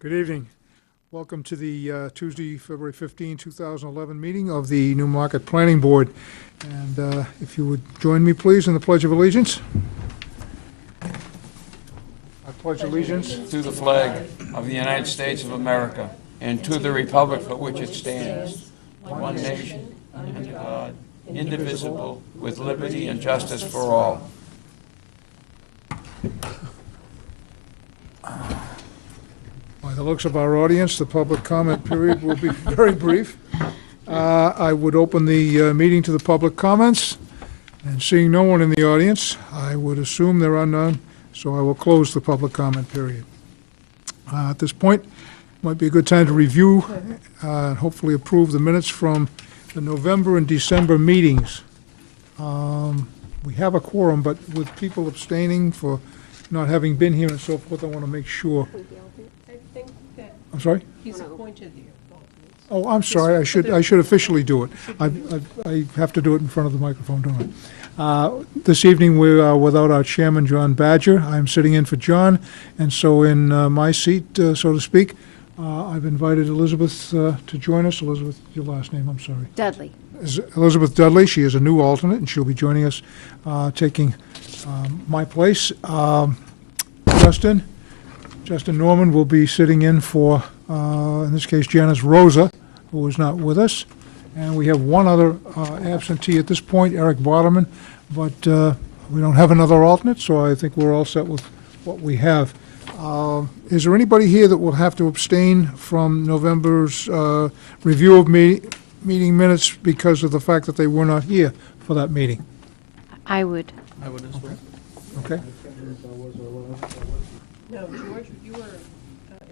Good evening. Welcome to the Tuesday, February 15, 2011 meeting of the Newmarket Planning Board. And if you would join me, please, in the Pledge of Allegiance. I pledge allegiance to the flag of the United States of America and to the republic for which it stands, one nation, under God, indivisible, with liberty and justice for all. By the looks of our audience, the public comment period will be very brief. I would open the meeting to the public comments, and seeing no one in the audience, I would assume there are none, so I will close the public comment period. At this point, might be a good time to review and hopefully approve the minutes from the November and December meetings. We have a quorum, but with people abstaining for not having been here and so forth, I want to make sure. I think that I'm sorry? he's appointed the alternates. Oh, I'm sorry, I should officially do it. I have to do it in front of the microphone, don't I? This evening, we are without our chairman, John Badger. I'm sitting in for John, and so in my seat, so to speak, I've invited Elizabeth to join us. Elizabeth, your last name, I'm sorry. Dudley. Elizabeth Dudley. She is a new alternate, and she'll be joining us, taking my place. Justin Norman will be sitting in for, in this case, Janice Rosa, who is not with us. And we have one other absentee at this point, Eric Boderman, but we don't have another alternate, so I think we're all set with what we have. Is there anybody here that will have to abstain from November's review of meeting minutes because of the fact that they were not here for that meeting? I would. I would as well. Okay. No, George, you were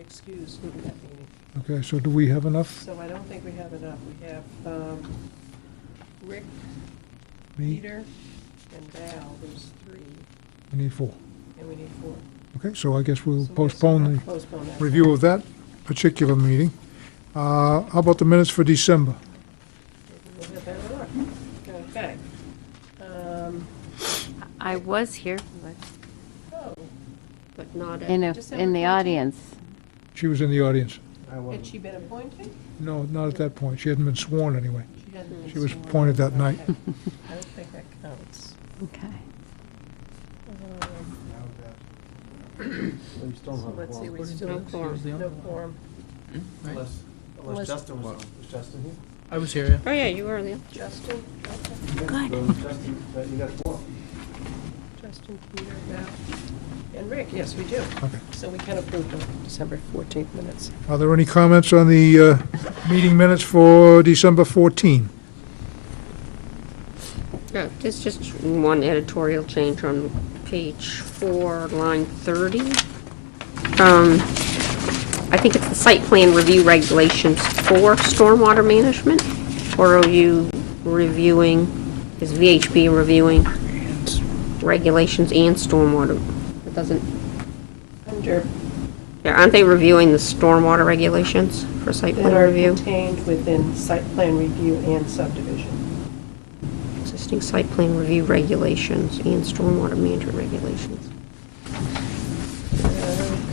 excused from that meeting, Okay, so do we have enough? so I don't think we have enough. We have Rick, Me? Peter, and Val, there's 3, We need 4. and we need 4. Okay, so I guess we'll So postpone the Postpone that. review of that particular meeting. How about the minutes for December? We'll have that look. Okay. I was here, Oh, but not December in the 14th? audience. She was in the audience. had she been appointed? No, not at that point. She hadn't been sworn anyway. She hadn't been She was sworn. appointed that night. Okay. I don't think that counts. Okay. So let's see, we still No quorum. no quorum. Unless Justin was Justin here? I was here, Oh, yeah, you were there. Justin, Good. Justin, you got 4. Justin, Peter, Val, and Rick, yes, we do. Okay. So we can approve the December 14th minutes. Are there any comments on the meeting minutes for December 14? Yeah, there's just one editorial change on page 4, line 30. I think it's the site plan review regulations for stormwater management, or are you reviewing, is VHB reviewing regulations and stormwater? It doesn't, Under, yeah, aren't they reviewing the stormwater regulations for site that plan are review? contained within site plan review and subdivision. Existing site plan review regulations and stormwater management regulations.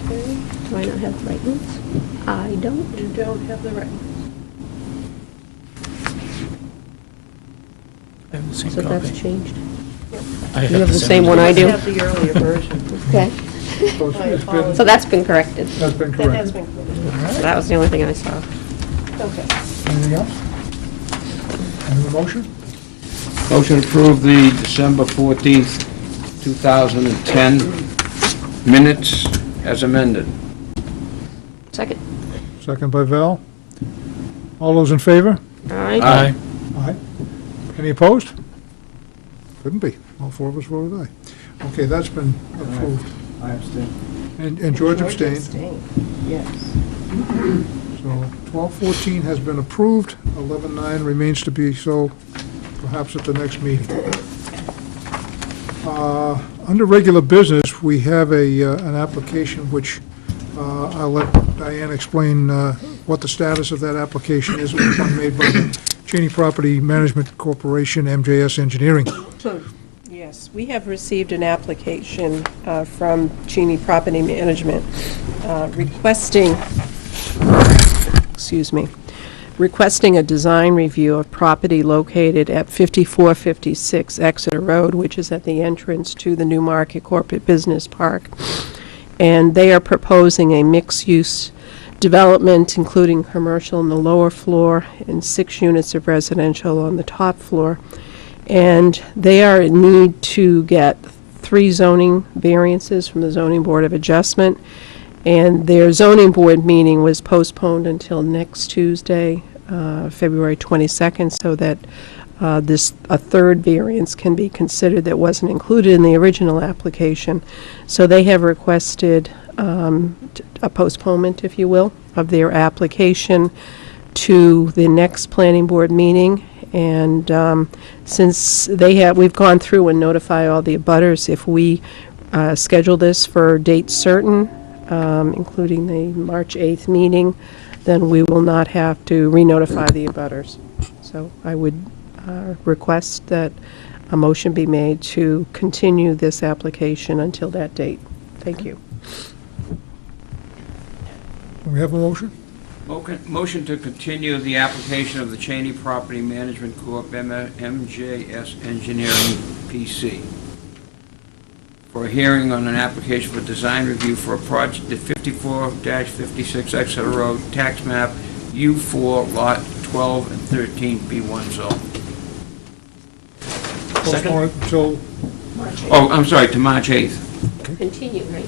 Okay, Do I not have the right ones? I don't. you don't have the right, I have the same So that's copy. changed. I You have the same one I you do? have the earlier version. Okay. So My it's been- apologies. So that's been corrected. Has been That has corrected. been corrected. So that was the only thing I saw. Okay. Anything else? Any motion? Motion to approve the December 14th, 2010 minutes as amended. Second. Second by Val. All those in favor? All right. Aye. Aye. Any opposed? Couldn't be. All 4 of us voted aye. Okay, that's been approved. I abstain. And George abstained. Yes. So 12-14 has been approved. 11-9 remains to be so, perhaps at the next meeting. Under regular business, we have an application which I'll let Diane explain what the status of that application is. It was one made by the Cheney Property Management Corporation, MJS Engineering. So, yes, we have received an application from Cheney Property Management requesting, requesting a design review of property located at 5456 Exeter Road, which is at the entrance to the Newmarket Corporate Business Park. And they are proposing a mixed-use development, including commercial on the lower floor and 6 units of residential on the top floor. And they are in need to get 3 zoning variances from the Zoning Board of Adjustment. And their zoning board meeting was postponed until next Tuesday, February 22nd, so that a third variance can be considered that wasn't included in the original application. So they have requested a postponement, if you will, of their application to the next planning board meeting. And since we've gone through and notified all the abutters, if we schedule this for date certain, including the March 8th meeting, then we will not have to re-notify the abutters. So I would request that a motion be made to continue this application until that date. Thank you. Do we have a motion? Motion to continue the application of the Cheney Property Management Corp., MJS Engineering, PC, for a hearing on an application for design review for a project at 54-56 Exeter Road, tax map U4, lot 12 and 13, B1 zone. Postpone it until, Oh, I'm sorry, to March 8th. Continue, right?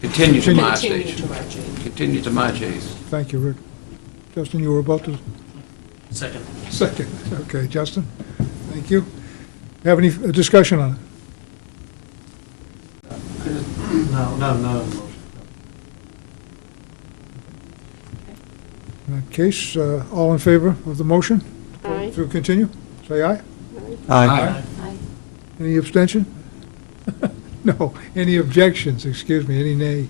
Continue to March Continue 8th. to March 8th. Continue to March 8th. thank you, Rick. Justin, you were about to? Second. Second. Okay, Justin, thank you. Have any discussion on it? No motion. In that case, all in favor of the motion? Aye. To continue? Say aye. Aye. Any abstention? No. Any objections, excuse me, any nay?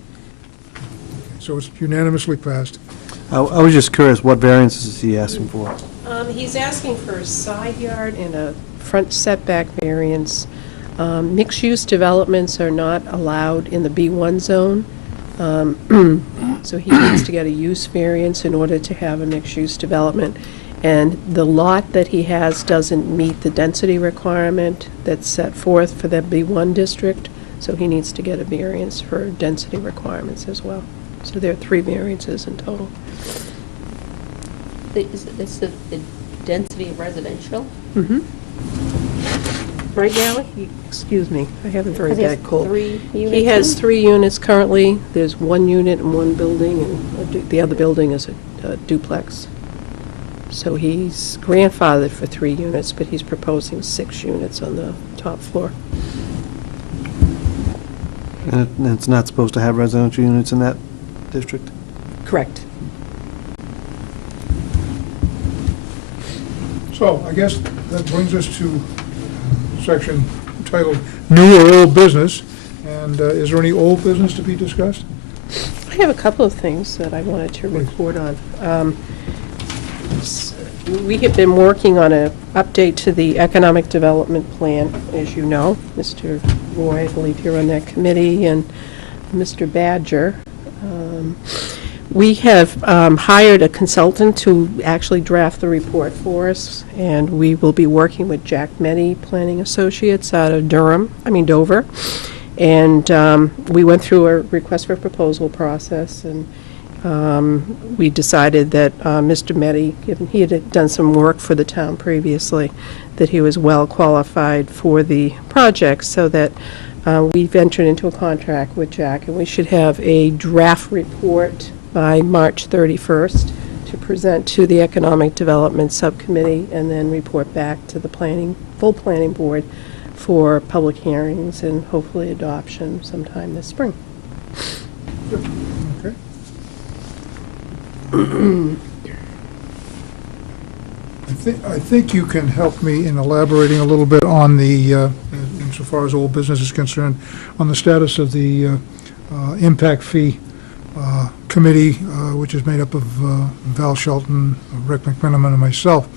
So it's unanimously passed. I was just curious, what variances is he asking for? He's asking for a side yard and a front setback variance. Mixed-use developments are not allowed in the B1 zone, so he needs to get a use variance in order to have a mixed-use development. And the lot that he has doesn't meet the density requirement that's set forth for the B1 district, so he needs to get a variance for density requirements as well. So there are 3 variances in total. Is this the density of residential? Mm-hmm. Right now, excuse me, I have a very Because he has bad cold. 3 units? He has in? 3 units currently. There's 1 unit in one building, and the other building is a duplex. So he's grandfathered for 3 units, but he's proposing 6 units on the top floor. And it's not supposed to have residential units in that district? Correct. So I guess that brings us to section titled New or Old Business. And is there any old business to be discussed? I have a couple of things that I wanted to report on. We have been working on an update to the Economic Development Plan, as you know. Mr. Roy, I believe you're on that committee, and Mr. Badger. We have hired a consultant to actually draft the report for us, and we will be working with Jack Meddy Planning Associates out of Dover. And we went through a request for proposal process, and we decided that Mr. Meddy, given he had done some work for the town previously, that he was well qualified for the project, so that we've entered into a contract with Jack, and we should have a draft report by March 31st to present to the Economic Development Subcommittee, and then report back to the full planning board for public hearings and hopefully adoption sometime this spring. Okay. I think you can help me in elaborating a little bit on the, insofar as old business is concerned, on the status of the impact fee committee, which is made up of Val Shelton, Rick McMenamin, and myself.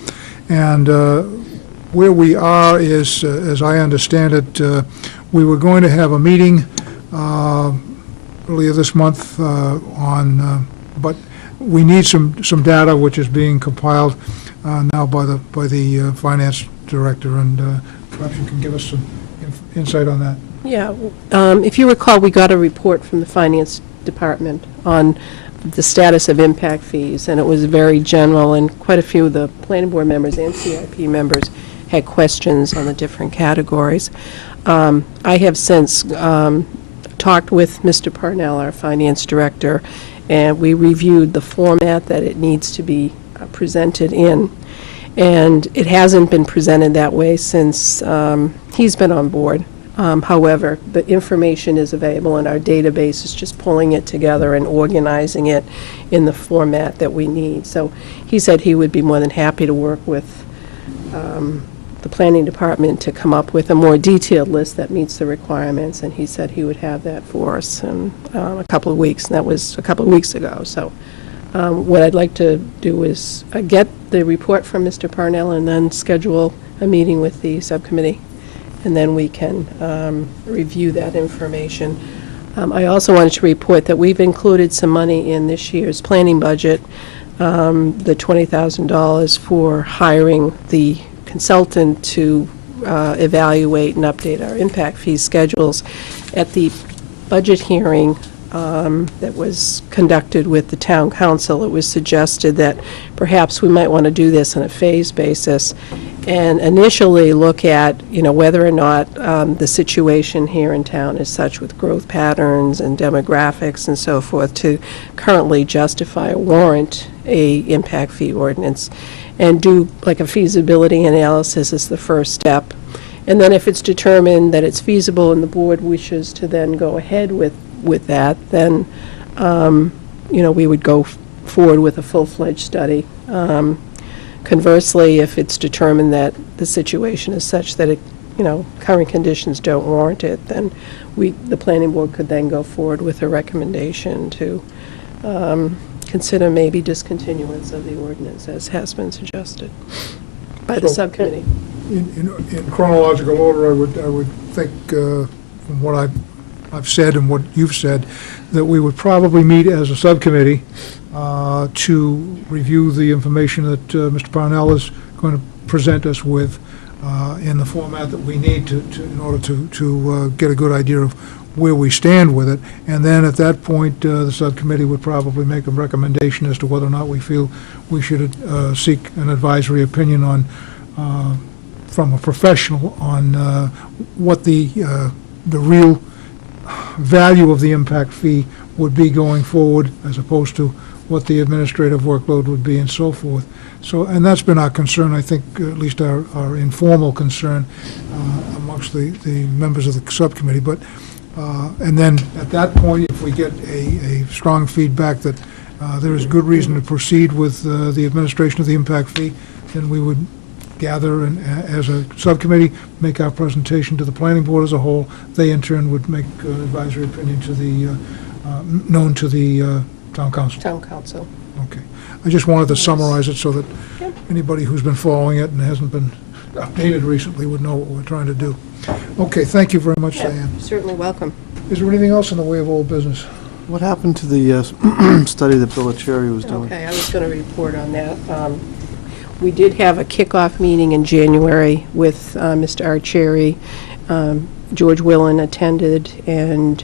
And where we are is, as I understand it, we were going to have a meeting, I earlier this month but we need some data which is being compiled now by the finance director, and perhaps you can give us some insight on that. Yeah, if you recall, we got a report from the Finance Department on the status of impact fees, and it was very general, and quite a few of the planning board members and CIP members had questions on the different categories. I have since talked with Mr. Parnell, our finance director, and we reviewed the format that it needs to be presented in. And it hasn't been presented that way since he's been on board. However, the information is available in our database. It's just pulling it together and organizing it in the format that we need. So he said he would be more than happy to work with the planning department to come up with a more detailed list that meets the requirements, and he said he would have that for us in a couple of weeks, and that was a couple of weeks ago. So what I'd like to do is get the report from Mr. Parnell and then schedule a meeting with the subcommittee, and then we can review that information. I also wanted to report that we've included some money in this year's planning budget, the $20,000 for hiring the consultant to evaluate and update our impact fee schedules. At the budget hearing that was conducted with the town council, it was suggested that perhaps we might want to do this on a phased basis and initially look at, whether or not the situation here in town is such with growth patterns and demographics and so forth to currently justify or warrant a impact fee ordinance, and do like a feasibility analysis as the first step. And then if it's determined that it's feasible and the board wishes to then go ahead with that, then, we would go forward with a full-fledged study. Conversely, if it's determined that the situation is such that current conditions don't warrant it, then the planning board could then go forward with a recommendation to consider maybe discontinuance of the ordinance, as has been suggested by the So- subcommittee. In chronological order, I would think, from what I've said and what you've said, that we would probably meet as a subcommittee to review the information that Mr. Parnell is going to present us with in the format that we need in order to get a good idea of where we stand with it. And then at that point, the subcommittee would probably make a recommendation as to whether or not we feel we should seek an advisory opinion on from a professional on what the real value of the impact fee would be going forward, as opposed to what the administrative workload would be and so forth. So, and that's been our concern, I think, at least our informal concern amongst the members of the subcommittee. But and then at that point, if we get a strong feedback that there is good reason to proceed with the administration of the impact fee, then we would gather and, as a subcommittee, make our presentation to the planning board as a whole. They in turn would make an advisory opinion to the known to the town council. Town council. Okay. I just wanted to summarize it so that Yep. anybody who's been following it and hasn't been updated recently would know what we're trying to do. Okay, thank you very much, Yeah, Diane. certainly welcome. Is there anything else in the way of old business? What happened to the study that Bill Cherry was doing? Okay, I was going to report on that. We did have a kickoff meeting in January with Mr. Arcieri. George Willen attended, and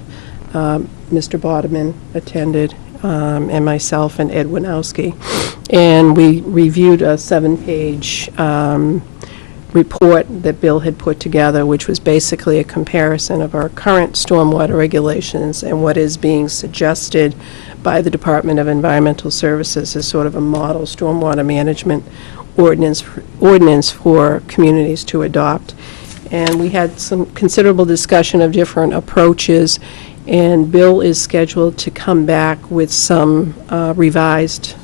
Mr. Bodeman attended, and myself and Ed Winowski. And we reviewed a 7-page report that Bill had put together, which was basically a comparison of our current stormwater regulations and what is being suggested by the Department of Environmental Services as sort of a model stormwater management ordinance for communities to adopt. And we had some considerable discussion of different approaches, and Bill is scheduled to come back with some revised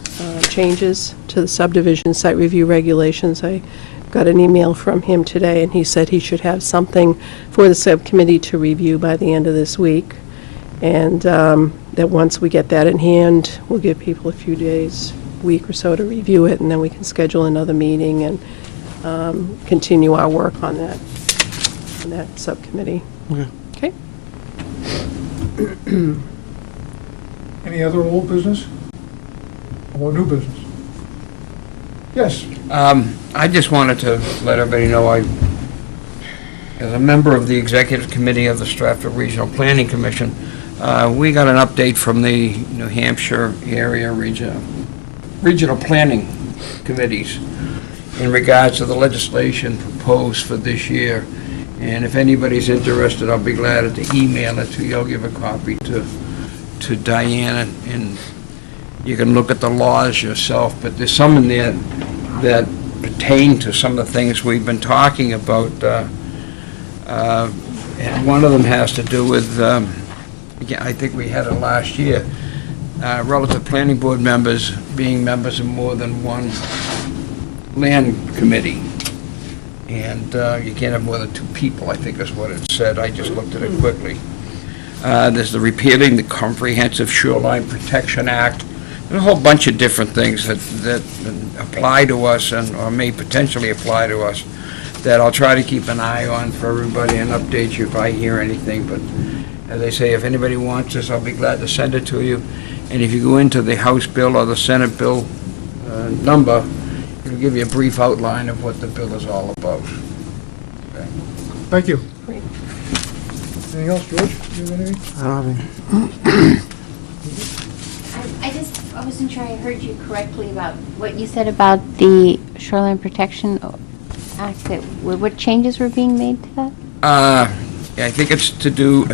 changes to the subdivision site review regulations. I got an email from him today, and he said he should have something for the subcommittee to review by the end of this week. And that once we get that in hand, we'll give people a few days, week or so to review it, and then we can schedule another meeting and continue our work on that subcommittee. Okay. Okay? Any other old business? Or new business? Yes, I just wanted to let everybody know as a member of the executive committee of the Stratford Regional Planning Commission, we got an update from the New Hampshire area regional planning committees in regards to the legislation proposed for this year. And if anybody's interested, I'll be glad to email it to you. I'll give a copy to Diana, and you can look at the laws yourself. But there's some in there that pertain to some of the things we've been talking about. And one of them has to do with, again, I think we had it last year, relative planning board members being members of more than one land committee. And you can't have more than 2 people, I think is what it said. I just looked at it quickly. There's the repealing the Comprehensive Shoreline Protection Act, and a whole bunch of different things that apply to us or may potentially apply to us that I'll try to keep an eye on for everybody and update you if I hear anything. But as I say, if anybody wants this, I'll be glad to send it to you. And if you go into the House bill or the Senate bill number, it'll give you a brief outline of what the bill is all about. Okay. thank you. Great. Anything else, George? Do you have anything? I don't have any. I wasn't sure I heard you correctly about what you said about the Shoreline Protection Act. What changes were being made to that? Yeah, I think it's to do,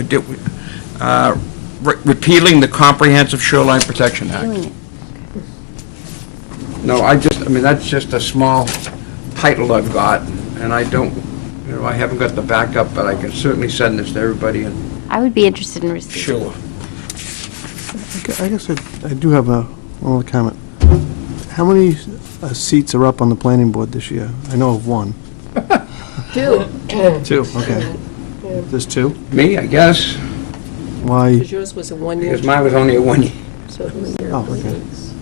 repealing the Comprehensive Shoreline Protection Act. Doing it. No, I mean, that's just a small title I've got, and I don't, I haven't got the backup, but I can certainly send this to everybody and I would be interested in receiving. sure. I guess I do have one other comment. How many seats are up on the planning board this year? I know of one. 2. 2, okay. There's 2? Me, I guess, Why? Because yours was a 1-year. because mine was only a 1 year. So it was your Oh, okay. appointments.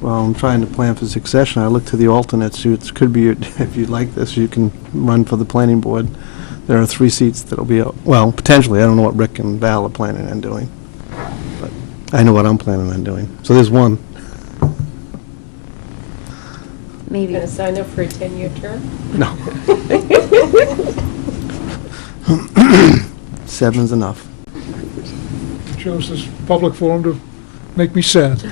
Well, I'm trying to plan for succession. I look to the alternates. It could be, if you'd like this, you can run for the planning board. There are 3 seats that'll be, well, potentially. I don't know what Rick and Val are planning on doing. But I know what I'm planning on doing. So there's 1. Maybe. Going to sign up for a 10-year term? No. 7's enough. Chose this public forum to make me sad.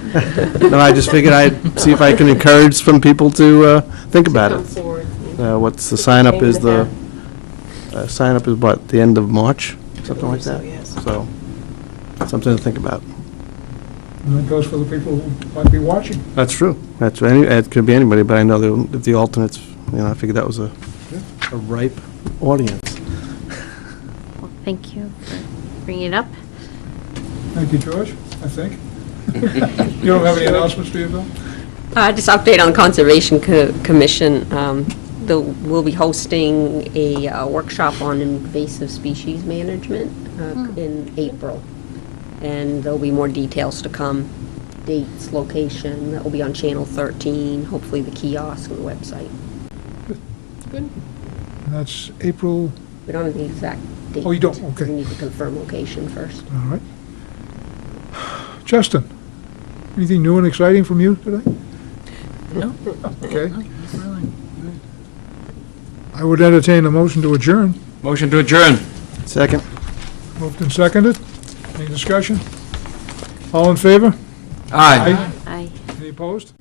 No, I just figured I'd see if I can encourage some people to think about Come it. forward. What's the sign-up is Name sign-up is what, the end of March? Something like So, that? yes. So, something to think about. And that goes for the people who might be watching. That's true. It could be anybody, but I know that the alternates, I figured that was a ripe audience. Well, thank you for bringing it up. Thank you, George, I think. You don't have any announcements, do you, Bill? Just update on Conservation Commission. We'll be hosting a workshop on invasive species management in April. And there'll be more details to come, dates, location. That will be on Channel 13, hopefully the kiosk and the website. Good. And that's April, We don't have the exact date. Oh, you don't? Okay. We need to confirm location first. all right. Justin, anything new and exciting from you today? No. Okay. I would entertain a motion to adjourn. Motion to adjourn. Second. Moved and seconded. Any discussion? All in favor? Aye. Aye. Any opposed?